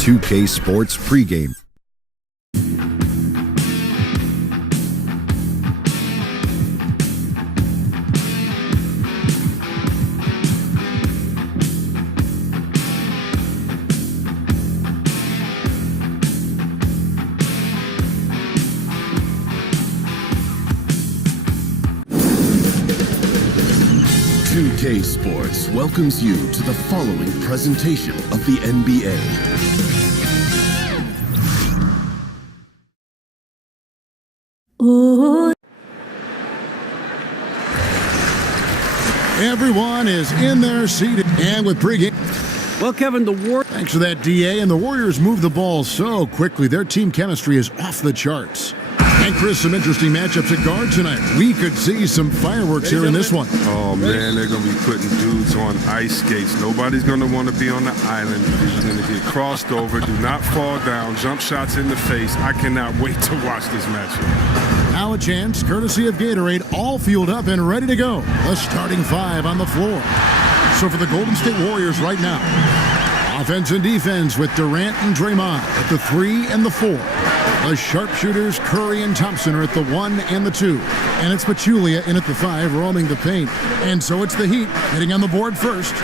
2K Sports pregame. K Sports welcomes you to the following presentation of the NBA. Everyone is in their seat and with pregame. Well, Kevin, Thanks for that, DA. And the Warriors move the ball so quickly. Their team chemistry is off the charts. And Chris, some interesting matchups at guard tonight. We could see some fireworks here in this one. Oh, man, they're going to be putting dudes on ice skates. Nobody's going to want to be on the island. They're going to get crossed over. Do not fall down. Jump shots in the face. I cannot wait to watch this matchup. Now a chance, courtesy of Gatorade, all fueled up and ready to go. The starting five on the floor. So for the Golden State Warriors right now, offense and defense with Durant and Draymond at the 3 and the 4. The sharpshooters, Curry and Thompson, are at the 1 and the 2. And it's Pachulia in at the 5, roaming the paint. And so it's the Heat hitting on the board first.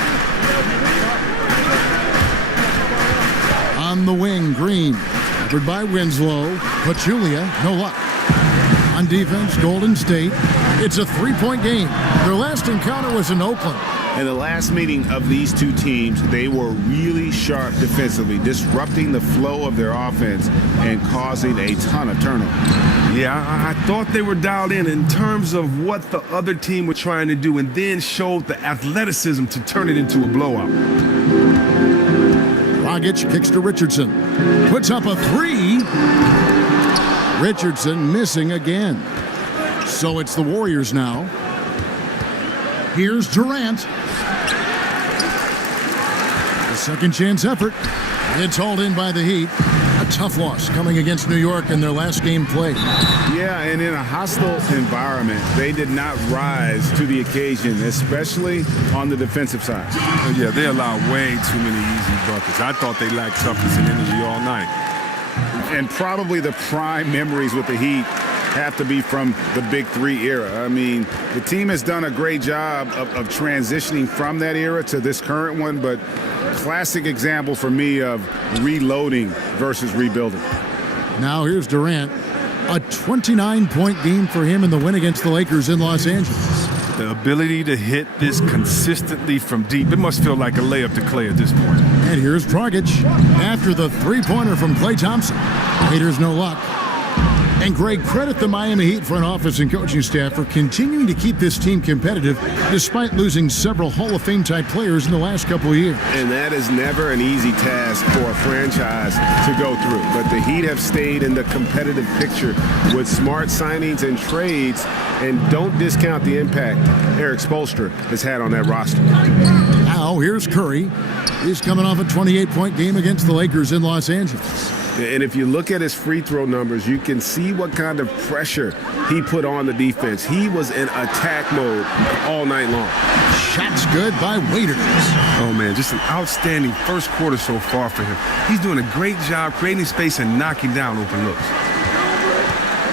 On the wing, Green, covered by Winslow. Pachulia, no luck. On defense, Golden State. It's a three-point game. Their last encounter was in Oakland. In the last meeting of these two teams, they were really sharp defensively, disrupting the flow of their offense and causing a ton of turnovers. Yeah, I thought they were dialed in terms of what the other team were trying to do, and then showed the athleticism to turn it into a blowout. Dragic kicks to Richardson. Puts up a 3. Richardson missing again. So it's the Warriors now. Here's Durant. The second chance effort. It's hauled in by the Heat. A tough loss coming against New York in their last game played. Yeah, and in a hostile environment, they did not rise to the occasion, especially on the defensive side. Yeah, they allowed way too many easy buckets. I thought they lacked toughness and energy all night. And probably the prime memories with the Heat have to be from the Big Three era. I mean, the team has done a great job of transitioning from that era to this current one, but classic example for me of reloading versus rebuilding. Now here's Durant. A 29-point game for him in the win against the Lakers in Los Angeles. The ability to hit this consistently from deep, it must feel like a layup to Klay at this point. And here's Dragic after the three-pointer from Klay Thompson. Haters no luck. And Greg, credit the Miami Heat front office and coaching staff for continuing to keep this team competitive despite losing several Hall of Fame-type players in the last couple of years. And that is never an easy task for a franchise to go through. But the Heat have stayed in the competitive picture with smart signings and trades, and don't discount the impact Eric Spoelstra has had on that roster. Now here's Curry. He's coming off a 28-point game against the Lakers in Los Angeles. And if you look at his free throw numbers, you can see what kind of pressure he put on the defense. He was in attack mode all night long. Shots good by Waiters. Oh, man, just an outstanding first quarter so far for him. He's doing a great job creating space and knocking down open looks.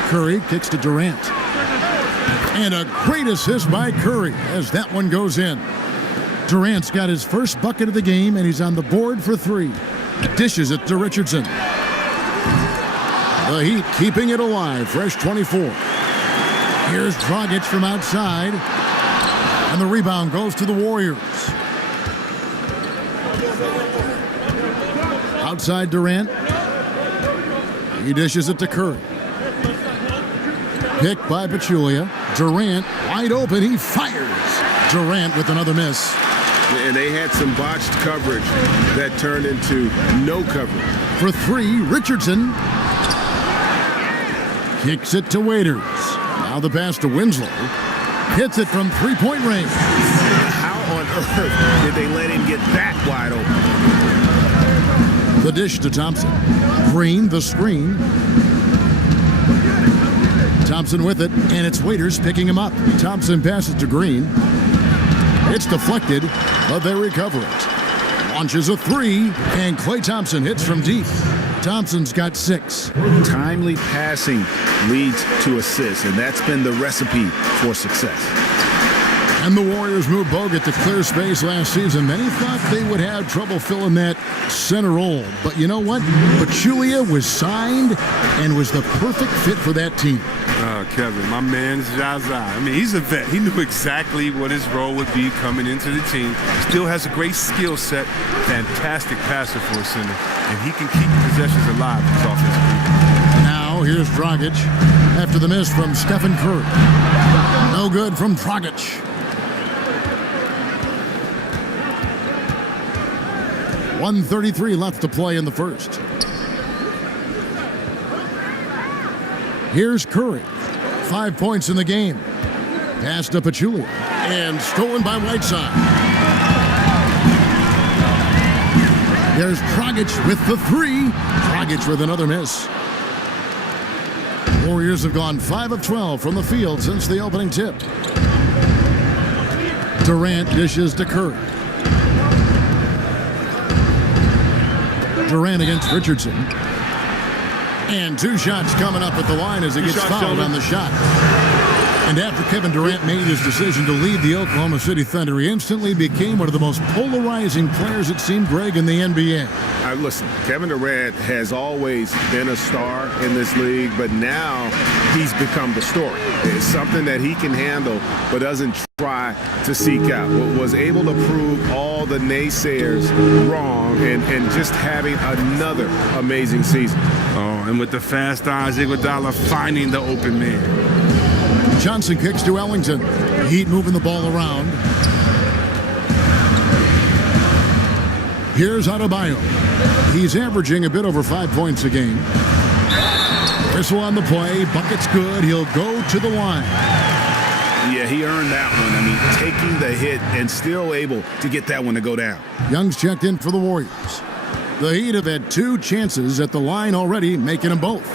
Curry kicks to Durant. And a great assist by Curry as that one goes in. Durant's got his first bucket of the game, and he's on the board for 3. Dishes it to Richardson. The Heat keeping it alive, fresh 24. Here's Dragic from outside. And the rebound goes to the Warriors. Outside Durant. He dishes it to Curry. Picked by Pachulia. Durant wide open. He fires. Durant with another miss. And they had some botched coverage that turned into no coverage. For 3, Richardson. Kicks it to Waiters. Now the pass to Winslow. Hits it from three-point range. How on earth did they let him get that wide open? The dish to Thompson. Green, the screen. Thompson with it, and it's Waiters picking him up. Thompson passes to Green. It's deflected, but they recover it. Launches a three, and Klay Thompson hits from deep. Thompson's got 6. Timely passing leads to assists, and that's been the recipe for success. And the Warriors moved Bogut to clear space last season. Many thought they would have trouble filling that center role. But you know what? Pachulia was signed and was the perfect fit for that team. Kevin, my man is Zaza. I mean, he's a vet. He knew exactly what his role would be coming into the team. Still has a great skill set. Fantastic passer for a center. And he can keep possessions alive with his offensive group. Now, here's Dragic after the miss from Stephen Curry. No good from Dragic. .133 left to play in the first. Here's Curry. 5 points in the game. Pass to Pachulia. And stolen by Whiteside. There's Dragic with the 3. Dragic with another miss. Warriors have gone 5 of 12 from the field since the opening tip. Durant dishes to Curry. Durant against Richardson. And 2 shots coming up at the line as he gets fouled on the shot. And after Kevin Durant made his decision to leave the Oklahoma City Thunder, he instantly became one of the most polarizing players, it seemed, Greg, in the NBA. Listen, Kevin Durant has always been a star in this league, but now he's become the story. It's something that he can handle, but doesn't try to seek out. Was able to prove all the naysayers wrong and just having another amazing season. Oh, and with the fast eyes, Iguodala finding the open man. Johnson kicks to Ellington. Heat moving the ball around. Here's Adebayo. He's averaging a bit over 5 points a game. Whistle on the play. Bucket's good. He'll go to the line. Yeah, he earned that one. I mean, taking the hit and still able to get that one to go down. Young's checked in for the Warriors. The Heat have had 2 chances at the line already, making them both.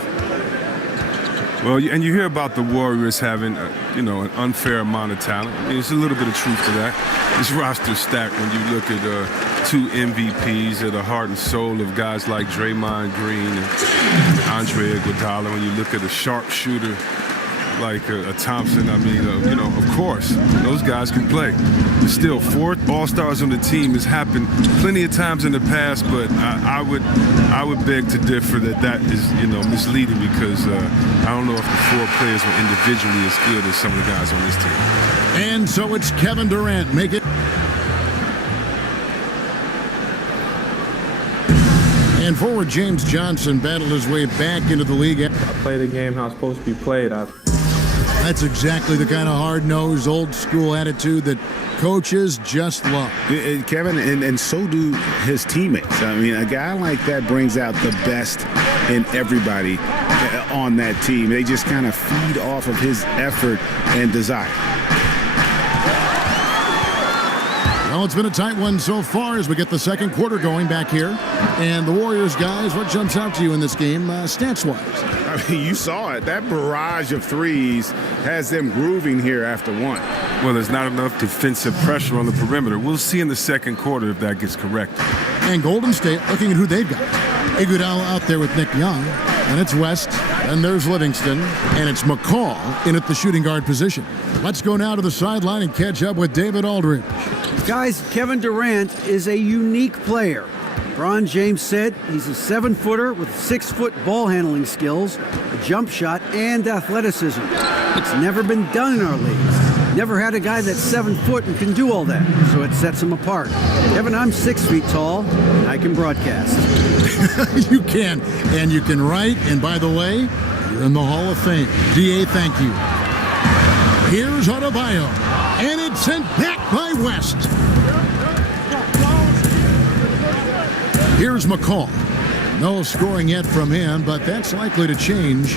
Well, and you hear about the Warriors having, an unfair amount of talent. I mean, there's a little bit of truth to that. This roster's stacked when you look at 2 MVPs that are heart and soul of guys like Draymond Green and Andre Iguodala. When you look at a sharpshooter like a Thompson, I mean, of course, those guys can play. But still, 4 All-Stars on the team has happened plenty of times in the past, but I would beg to differ that is, misleading because I don't know if the 4 players were individually as good as some of the guys on this team. And so it's Kevin Durant make it. And forward James Johnson battled his way back into the league. I play the game how it's supposed to be played. That's exactly the kind of hard-nosed, old-school attitude that coaches just love. Kevin, and so do his teammates. I mean, a guy like that brings out the best in everybody on that team. They just kind of feed off of his effort and desire. Well, it's been a tight one so far as we get the second quarter going back here. And the Warriors, guys, what jumps out to you in this game, stats-wise? I mean, you saw it. That barrage of threes has them grooving here after one. Well, there's not enough defensive pressure on the perimeter. We'll see in the second quarter if that gets corrected. And Golden State, looking at who they've got. Iguodala out there with Nick Young. And it's West. And there's Livingston. And it's McCall in at the shooting guard position. Let's go now to the sideline and catch up with David Aldridge. Guys, Kevin Durant is a unique player. LeBron James said he's a 7-footer with 6-foot ball handling skills, a jump shot, and athleticism. It's never been done in our league. Never had a guy that's 7 foot and can do all that, so it sets him apart. Kevin, I'm 6 feet tall, and I can broadcast. You can, and you can write, and by the way, you're in the Hall of Fame. DA, thank you. Here's Adebayo, and it's sent back by West. Here's McCall. No scoring yet from him, but that's likely to change.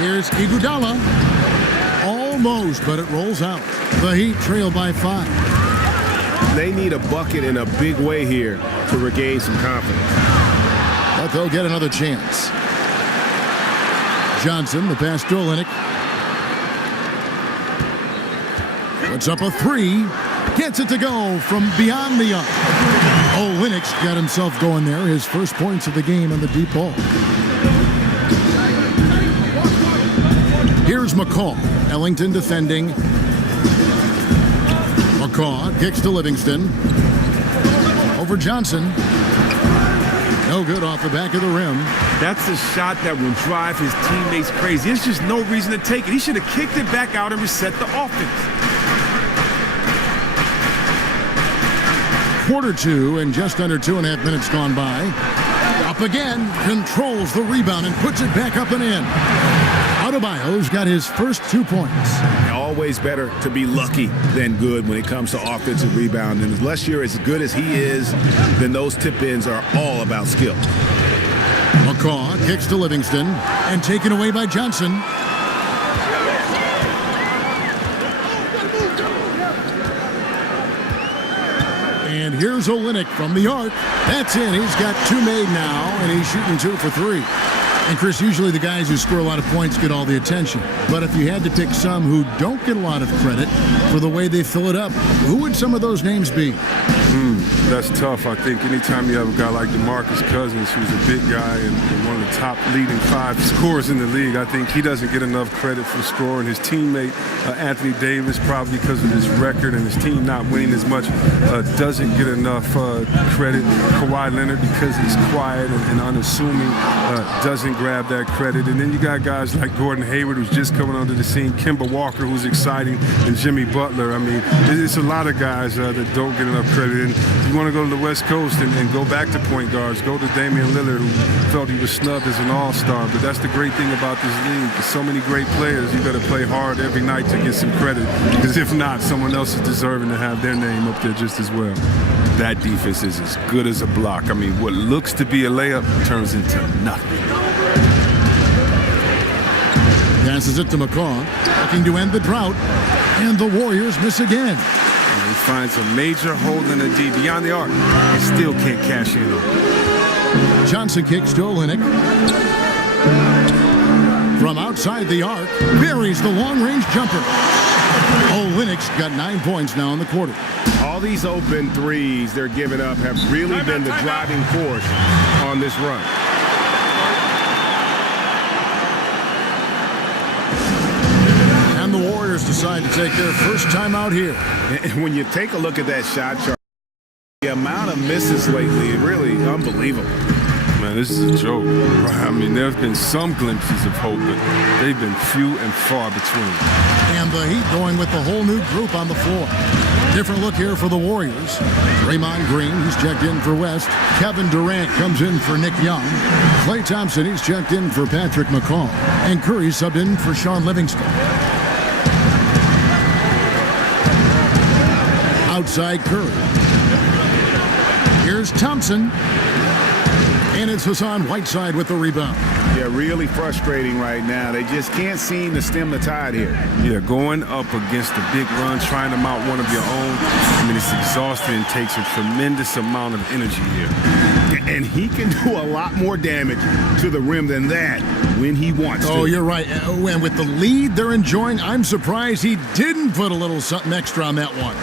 Here's Iguodala. Almost, but it rolls out. The Heat trail by 5. They need a bucket in a big way here to regain some confidence. But they'll get another chance. Johnson, the pass to Olynyk. Puts up a 3. Gets it to go from beyond the arc. Linux got himself going there. His first points of the game on the deep ball. Here's McCall. Ellington defending. McCall kicks to Livingston. Over Johnson. No good off the back of the rim. That's a shot that will drive his teammates crazy. There's just no reason to take it. He should have kicked it back out and reset the offense. Quarter two and just under 2.5 minutes gone by. Up again, controls the rebound and puts it back up and in. Adebayo's got his first 2 points. Always better to be lucky than good when it comes to offensive rebound. And unless you're as good as he is, then those tip-ins are all about skill. McCaw kicks to Livingston and taken away by Johnson. And here's Olynyk from the arc. That's in. He's got 2 made now, and he's shooting 2 for 3. And Chris, usually the guys who score a lot of points get all the attention. But if you had to pick some who don't get a lot of credit for the way they fill it up, who would some of those names be? That's tough. I think anytime you have a guy like DeMarcus Cousins, who's a big guy and one of the top leading 5 scorers in the league, I think he doesn't get enough credit for scoring. His teammate, Anthony Davis, probably because of his record and his team not winning as much, doesn't get enough credit. Kawhi Leonard, because he's quiet and unassuming, doesn't grab that credit. And then you got guys like Gordon Hayward, who's just coming onto the scene, Kemba Walker, who's exciting, and Jimmy Butler. I mean, it's a lot of guys that don't get enough credit. And if you want to go to the West Coast and go back to point guards, go to Damian Lillard, who felt he was snubbed as an all-star. But that's the great thing about this league. There's so many great players. You got to play hard every night to get some credit, because if not, someone else is deserving to have their name up there just as well. That defense is as good as a block. I mean, what looks to be a layup turns into nothing. Passes it to McCaw, looking to end the drought, and the Warriors miss again. He finds a major hole in the D beyond the arc and still can't cash in on it. Johnson kicks to Olynyk. From outside the arc, buries the long-range jumper. Olynyk's got 9 points now in the quarter. All these open threes they're giving up have really been the driving force on this run. And the Warriors decide to take their first time out here. And when you take a look at that shot chart, the amount of misses lately is really unbelievable. Man, this is a joke. I mean, there's been some glimpses of hope, but they've been few and far between. And the Heat going with the whole new group on the floor. Different look here for the Warriors. Draymond Green, he's checked in for West. Kevin Durant comes in for Nick Young. Klay Thompson, he's checked in for Patrick McCaw. And Curry subbed in for Sean Livingston. Outside Curry. Here's Thompson. And it's Hassan Whiteside with the rebound. Yeah, really frustrating right now. They just can't seem to stem the tide here. Yeah, going up against a big run, trying to mount one of your own, I mean, it's exhausting and takes a tremendous amount of energy here. And he can do a lot more damage to the rim than that when he wants to. Oh, you're right. And with the lead they're enjoying, I'm surprised he didn't put a little something extra on that one.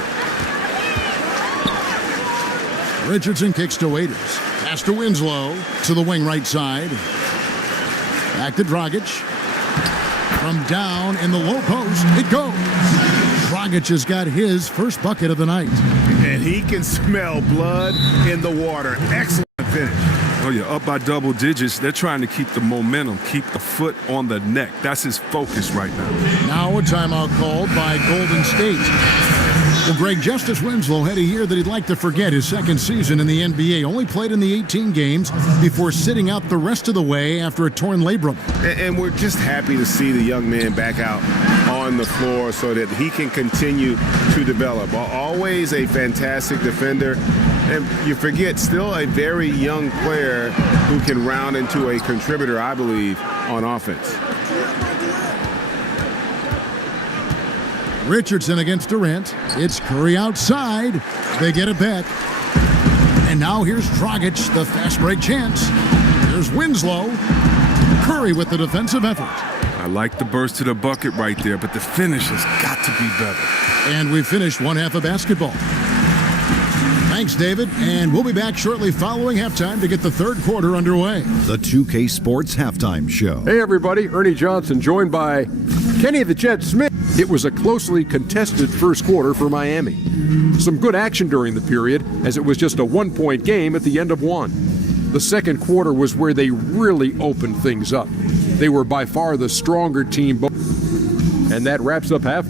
Richardson kicks to Waiters. Pass to Winslow to the wing right side. Back to Dragic. From down in the low post, it goes. Dragic has got his first bucket of the night. And he can smell blood in the water. Excellent finish. Oh, yeah, up by double digits. They're trying to keep the momentum, keep the foot on the neck. That's his focus right now. Now a timeout called by Golden State. Well, Greg, Justice Winslow had a year that he'd like to forget. His second season in the NBA. Only played in the 18 games before sitting out the rest of the way after a torn labrum. And we're just happy to see the young man back out on the floor so that he can continue to develop. Always a fantastic defender. And you forget, still a very young player who can round into a contributor, I believe, on offense. Richardson against Durant. It's Curry outside. They get it back. And now here's Dragic, the fast break chance. Here's Winslow. Curry with the defensive effort. I like the burst to the bucket right there, but the finish has got to be better. And we finished one half of basketball. Thanks, David. And we'll be back shortly following halftime to get the third quarter underway. The 2K Sports Halftime Show. Hey, everybody. Ernie Johnson joined by Kenny the Jet Smith. It was a closely contested first quarter for Miami. Some good action during the period, as it was just a one-point game at the end of one. The second quarter was where they really opened things up. They were by far the stronger team. And that wraps up half.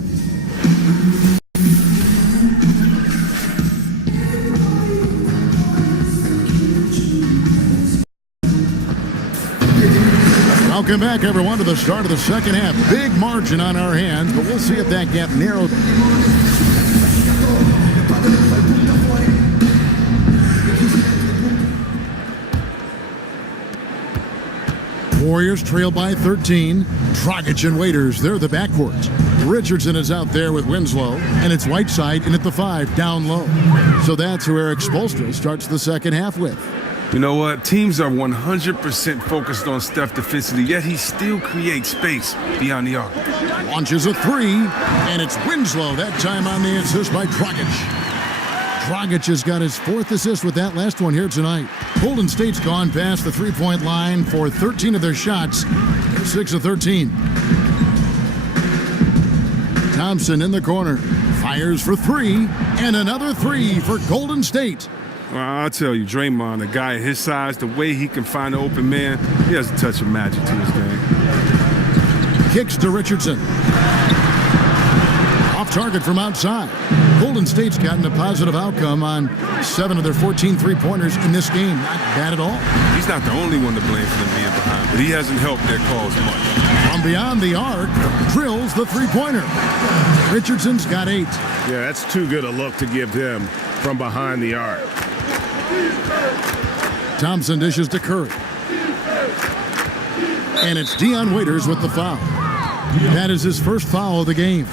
Welcome back, everyone, to the start of the second half. Big margin on our hands, but we'll see if that gap narrows. Warriors trail by 13. Dragic and Waiters, they're the backcourts. Richardson is out there with Winslow, and it's Whiteside in at the 5, down low. So that's who Eric Spoelstra starts the second half with. You know what? Teams are 100% focused on Steph defensively, yet he still creates space beyond the arc. Launches a 3, and it's Winslow, that time on the assist by Dragic. Dragic has got his 4th assist with that last one here tonight. Golden State's gone past the three-point line for 13 of their shots. They're 6 of 13. Thompson in the corner. Fires for 3, and another 3 for Golden State. Well, I'll tell you, Draymond, a guy his size, the way he can find an open man, he has a touch of magic to his game. Kicks to Richardson. Off target from outside. Golden State's gotten a positive outcome on 7 of their 14 three-pointers in this game. Not bad at all. He's not the only one to blame for them being behind, but he hasn't helped their cause much. From beyond the arc, drills the three-pointer. Richardson's got 8. Yeah, that's too good a look to give him from behind the arc. Thompson dishes to Curry. And it's Dion Waiters with the foul. That is his first foul of the game.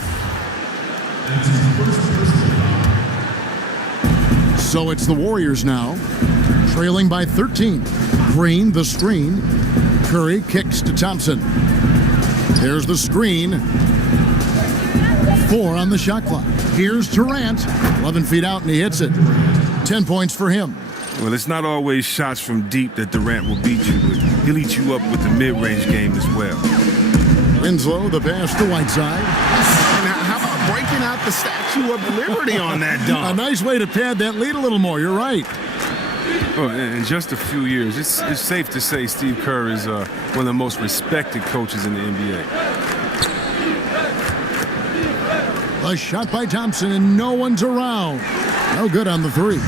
So it's the Warriors now, trailing by 13. Green, the screen. Curry kicks to Thompson. There's the screen. 4 on the shot clock. Here's Durant, 11 feet out, and he hits it. 10 points for him. Well, it's not always shots from deep that Durant will beat you with. He'll eat you up with the mid-range game as well. Winslow, the pass to Whiteside. And how about breaking out the Statue of Liberty on that dunk? A nice way to pad that lead a little more. You're right. Well, in just a few years, it's safe to say Steve Kerr is one of the most respected coaches in the NBA. A shot by Thompson, and no one's around. No good on the 3.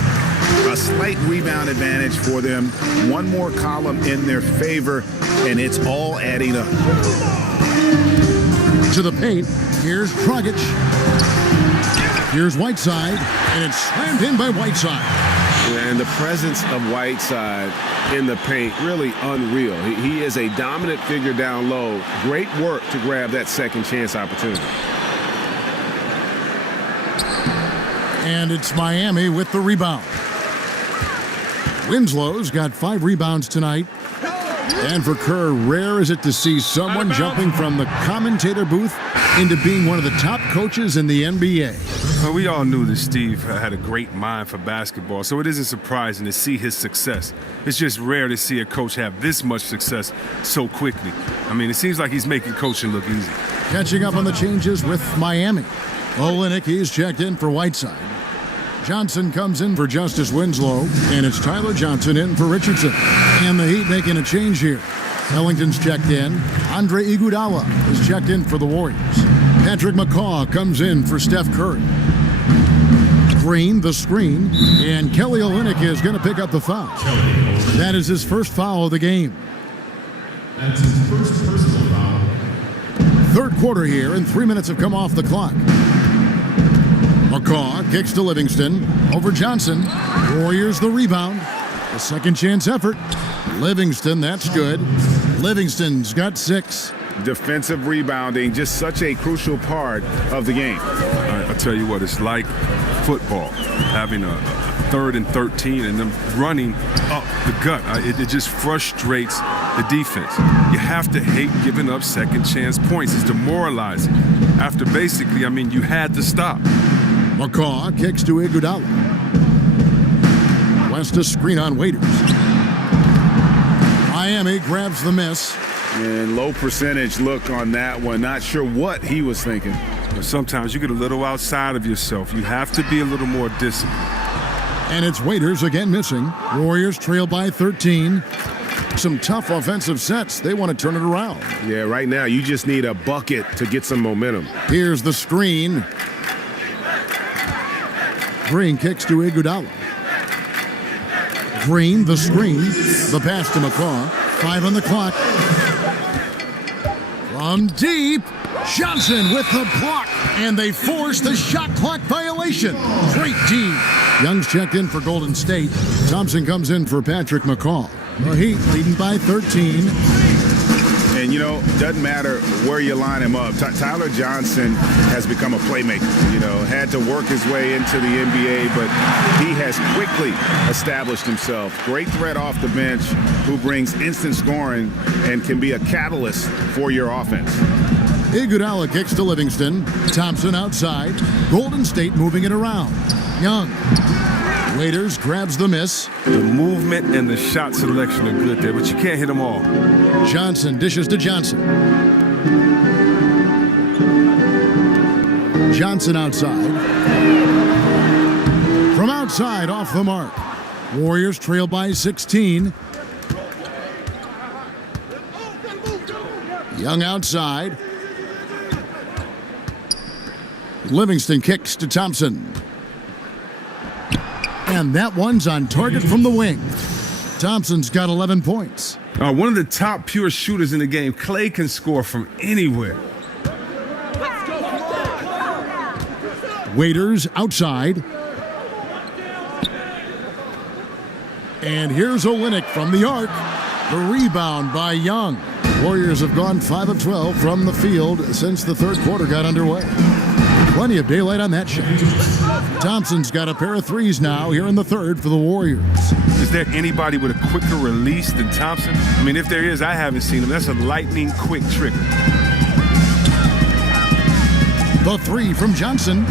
A slight rebound advantage for them. One more column in their favor, and it's all adding up. To the paint. Here's Dragic. Here's Whiteside, and it's slammed in by Whiteside. And the presence of Whiteside in the paint, really unreal. He is a dominant figure down low. Great work to grab that second chance opportunity. And it's Miami with the rebound. Winslow's got 5 rebounds tonight. And for Kerr, rare is it to see someone jumping from the commentator booth into being one of the top coaches in the NBA. Well, we all knew that Steve had a great mind for basketball, so it isn't surprising to see his success. It's just rare to see a coach have this much success so quickly. I mean, it seems like he's making coaching look easy. Catching up on the changes with Miami. Olynyk, he's checked in for Whiteside. Johnson comes in for Justice Winslow, and it's Tyler Johnson in for Richardson. And the Heat making a change here. Ellington's checked in. Andre Iguodala is checked in for the Warriors. Patrick McCaw comes in for Steph Curry. Green, the screen, and Kelly Olynyk is going to pick up the foul. That is his first foul of the game. That's his first personal foul. Third quarter here, and 3 minutes have come off the clock. McCaw kicks to Livingston. Over Johnson. Warriors the rebound. A second chance effort. Livingston, that's good. Livingston's got 6. Defensive rebounding, just such a crucial part of the game. I'll tell you what, it's like football, having a 3rd and 13 and them running up the gut. It just frustrates the defense. You have to hate giving up second chance points. It's demoralizing. After basically, I mean, you had to stop. McCaw kicks to Iguodala. West a screen on Waiters. Miami grabs the miss. And low percentage look on that one. Not sure what he was thinking. But sometimes you get a little outside of yourself. You have to be a little more disciplined. And it's Waiters again missing. Warriors trail by 13. Some tough offensive sets. They want to turn it around. Yeah, right now you just need a bucket to get some momentum. Here's the screen. Green kicks to Iguodala. Green, the screen. The pass to McCaw. 5 on the clock. From deep, Johnson with the block. And they force the shot clock violation. Great D. Young's checked in for Golden State. Thompson comes in for Patrick McCaw. The Heat leading by 13. And, you know, doesn't matter where you line him up. Tyler Johnson has become a playmaker. You know, had to work his way into the NBA, but he has quickly established himself. Great threat off the bench who brings instant scoring and can be a catalyst for your offense. Iguodala kicks to Livingston. Thompson outside. Golden State moving it around. Young. Waiters grabs the miss. The movement and the shot selection are good there, but you can't hit them all. Johnson dishes to Johnson. Johnson outside. From outside, off the mark. Warriors trail by 16. Young outside. Livingston kicks to Thompson. And that one's on target from the wing. Thompson's got 11 points. One of the top pure shooters in the game. Clay can score from anywhere. Waiters outside. And here's Olynyk from the arc. The rebound by Young. Warriors have gone 5 of 12 from the field since the third quarter got underway. Plenty of daylight on that shot. Thompson's got a pair of threes now here in the third for the Warriors. Is there anybody with a quicker release than Thompson? I mean, if there is, I haven't seen him. That's a lightning quick trigger. The three from Johnson.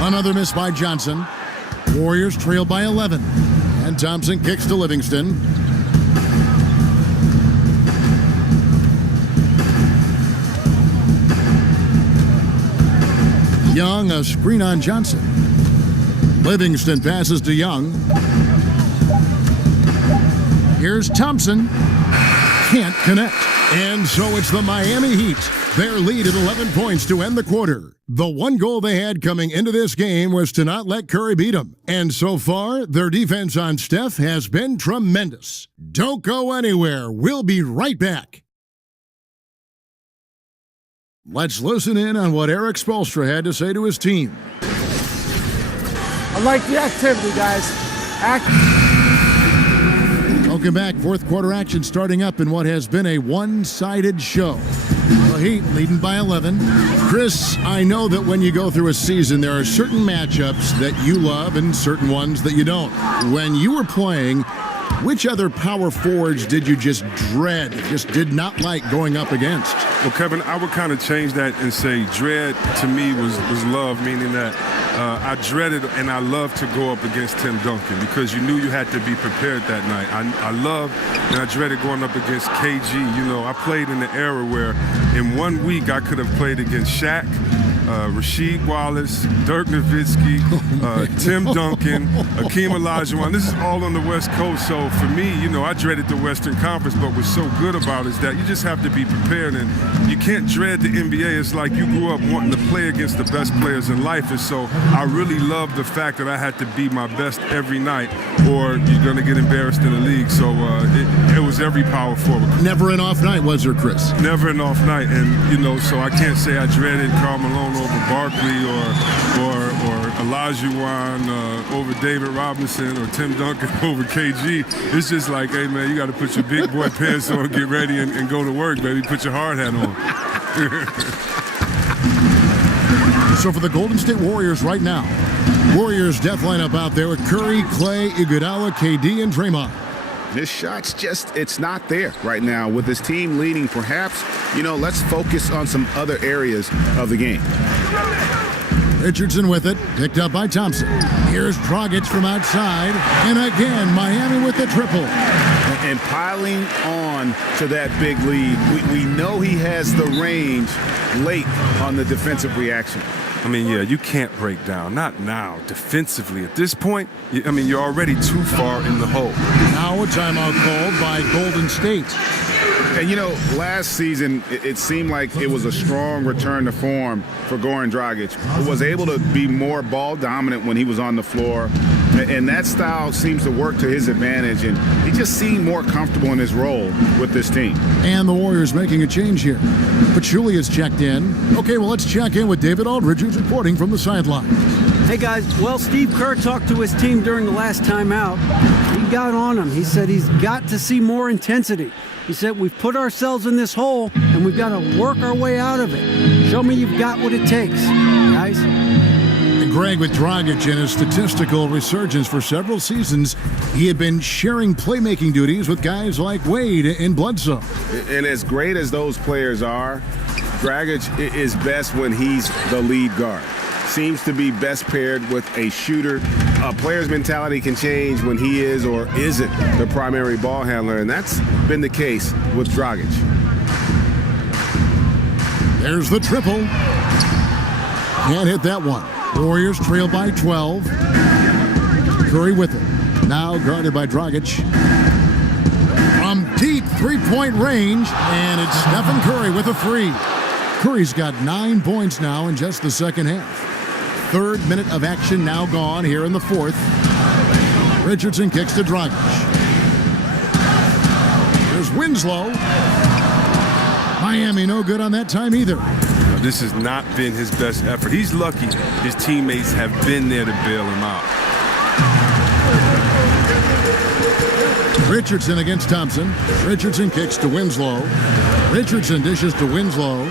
Another miss by Johnson. Warriors trail by 11. And Thompson kicks to Livingston. Young, a screen on Johnson. Livingston passes to Young. Here's Thompson. Can't connect. And so it's the Miami Heat. Their lead at 11 points to end the quarter. The one goal they had coming into this game was to not let Curry beat them. And so far, their defense on Steph has been tremendous. Don't go anywhere. We'll be right back. Let's listen in on what Eric Spoelstra had to say to his team. I like the activity, guys. Welcome back. Fourth quarter action starting up in what has been a one-sided show. The Heat leading by 11. Chris, I know that when you go through a season, there are certain matchups that you love and certain ones that you don't. When you were playing, which other power forwards did you just dread, just did not like going up against? Well, Kevin, I would kind of change that and say dread to me was love, meaning that I dreaded and I loved to go up against Tim Duncan because you knew you had to be prepared that night. I loved and I dreaded going up against KG. You know, I played in the era where in 1 week I could have played against Shaq, Rasheed Wallace, Dirk Nowitzki, Tim Duncan, Akeem Olajuwon. This is all on the West Coast. So for me, you know, I dreaded the Western Conference, but what's so good about it is that you just have to be prepared, and you can't dread the NBA. It's like you grew up wanting to play against the best players in life, and so I really loved the fact that I had to be my best every night, or you're going to get embarrassed in the league. So it was every power forward. Never an off night, was there, Chris? Never an off night, and you know, so I can't say I dreaded Karl Malone over Barkley or Olajuwon over David Robinson or Tim Duncan over KG. It's just like, hey man, you got to put your big boy pants on, get ready, and go to work, baby. Put your hard hat on. So for the Golden State Warriors right now, Warriors death lineup out there with Curry, Clay, Iguodala, KD, and Draymond. His shot's it's not there right now. With his team leading, perhaps, let's focus on some other areas of the game. Richardson with it, picked up by Thompson. Here's Dragic from outside, and again, Miami with the triple. And piling on to that big lead, we know he has the range late on the defensive reaction. I mean, yeah, you can't break down. Not now. Defensively, at this point, you're already too far in the hole. Now a timeout called by Golden State. And, last season, it seemed like it was a strong return to form for Goran Dragic, who was able to be more ball dominant when he was on the floor. And that style seems to work to his advantage, and he just seemed more comfortable in his role with this team. And the Warriors making a change here. Pachulia is checked in. Okay, well, let's check in with David Aldridge, who's reporting from the sideline. Hey, guys. Well, Steve Kerr talked to his team during the last timeout. He got on him. He said he's got to see more intensity. He said, we've put ourselves in this hole, and we've got to work our way out of it. Show me you've got what it takes, guys. And Greg, with Dragic in his statistical resurgence for several seasons, he had been sharing playmaking duties with guys like Wade and Bledsoe. And as great as those players are, Dragic is best when he's the lead guard. Seems to be best paired with a shooter. A player's mentality can change when he is or isn't the primary ball handler, and that's been the case with Dragic. There's the triple. Can't hit that one. Warriors trail by 12. Curry with it. Now guarded by Dragic. From deep three-point range, and it's Stephen Curry with a three. Curry's got 9 points now in just the second half. Third minute of action now gone here in the fourth. Richardson kicks to Dragic. Here's Winslow. Miami no good on that time either. This has not been his best effort. He's lucky his teammates have been there to bail him out. Richardson against Thompson. Richardson kicks to Winslow. Richardson dishes to Winslow.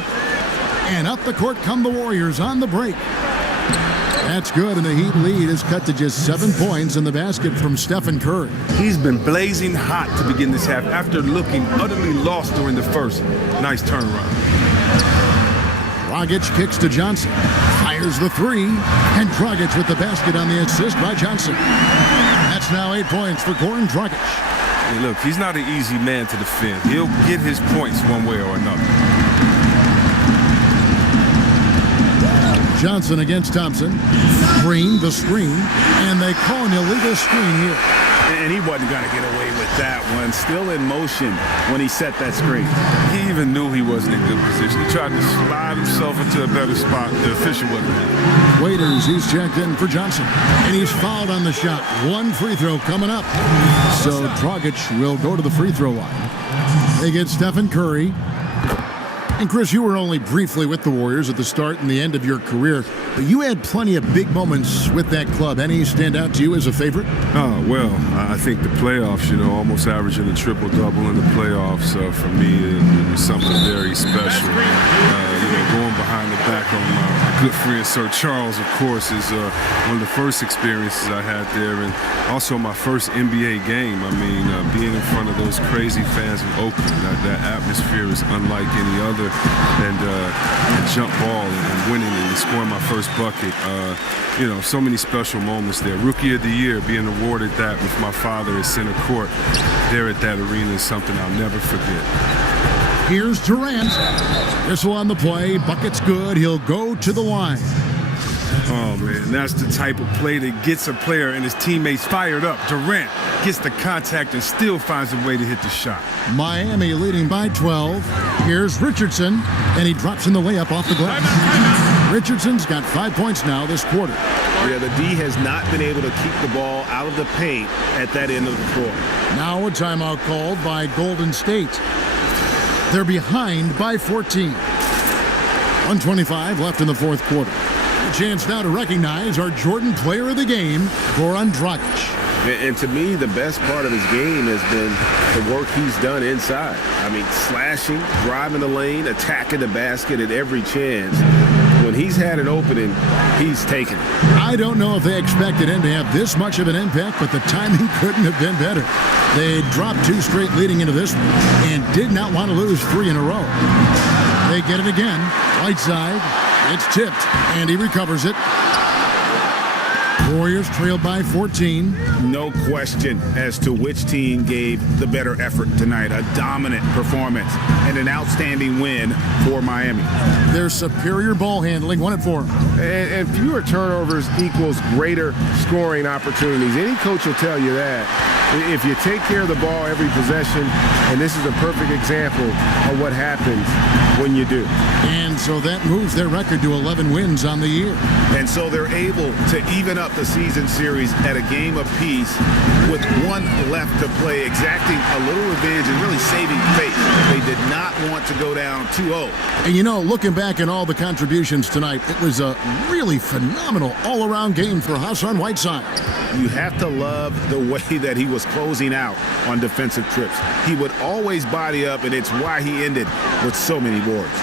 And up the court come the Warriors on the break. That's good, and the Heat lead is cut to just 7 points in the basket from Stephen Curry. He's been blazing hot to begin this half after looking utterly lost during the first. Nice turnaround. Dragic kicks to Johnson. Fires the three, and Dragic with the basket on the assist by Johnson. That's now 8 points for Goran Dragic. Hey, look, he's not an easy man to defend. He'll get his points one way or another. Johnson against Thompson. Green, the screen, and they call an illegal screen here. And he wasn't going to get away with that one. Still in motion when he set that screen. He even knew he wasn't in good position. He tried to slide himself into a better spot. The official wasn't happy. Waiters, he's checked in for Johnson, and he's fouled on the shot. One free throw coming up. So Dragic will go to the free throw line. They get Stephen Curry. And Chris, you were only briefly with the Warriors at the start and the end of your career, but you had plenty of big moments with that club. Any stand out to you as a favorite? Oh, well, I think the playoffs, almost averaging a triple-double in the playoffs, for me, it was something very special. Going behind the back of my good friend Sir Charles, of course, is one of the first experiences I had there, and also my first NBA game. I mean, being in front of those crazy fans in Oakland, that atmosphere is unlike any other. And jump ball and winning and scoring my first bucket. So many special moments there. Rookie of the Year, being awarded that with my father at center court there at that arena is something I'll never forget. Here's Durant. Whistle on the play. Bucket's good. He'll go to the line. Oh, man, that's the type of play that gets a player and his teammates fired up. Durant gets the contact and still finds a way to hit the shot. Miami leading by 12. Here's Richardson, and he drops in the layup off the glass. Richardson's got 5 points now this quarter. Yeah, the D has not been able to keep the ball out of the paint at that end of the floor. Now a timeout called by Golden State. They're behind by 14. 1:25 left in the fourth quarter. A chance now to recognize our Jordan Player of the Game, Goran Dragic. And to me, the best part of his game has been the work he's done inside. I mean, slashing, driving the lane, attacking the basket at every chance. When he's had an opening, he's taken it. I don't know if they expected him to have this much of an impact, but the timing couldn't have been better. They dropped 2 straight leading into this one and did not want to lose 3 in a row. They get it again. Right side. It's tipped, and he recovers it. Warriors trailed by 14. No question as to which team gave the better effort tonight. A dominant performance and an outstanding win for Miami. Their superior ball handling won it for them. And fewer turnovers equals greater scoring opportunities. Any coach will tell you that. If you take care of the ball every possession, and this is a perfect example of what happens when you do. And so that moves their record to 11 wins on the year. And so they're able to even up the season series at a game apiece with 1 left to play, exacting a little revenge and really saving face. They did not want to go down 2-0. And you know, looking back at all the contributions tonight, it was a really phenomenal all-around game for Hassan Whiteside. You have to love the way that he was closing out on defensive trips. He would always body up, and it's why he ended with so many boards.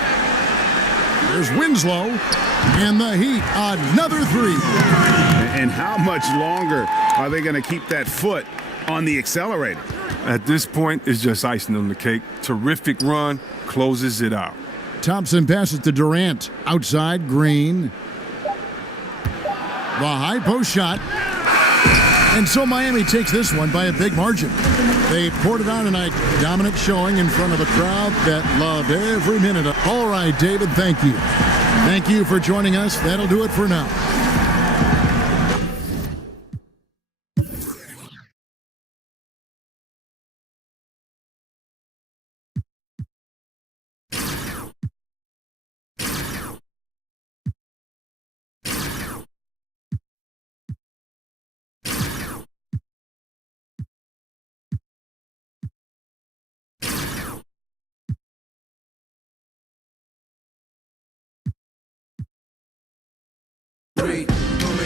There's Winslow, and the Heat, another 3. And how much longer are they going to keep that foot on the accelerator? At this point, it's just icing on the cake. Terrific run, closes it out. Thompson passes to Durant. Outside, Green. The high post shot. And so Miami takes this one by a big margin. They poured it on tonight. Dominant showing in front of a crowd that loved every minute. All right, David, thank you. Thank you for joining us. That'll do it for now.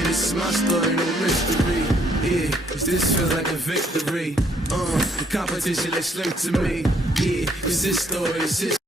This is my story, no mystery. Yeah, 'cause this feels like a victory. The competition looks slim to me. Yeah, it's his story, it's his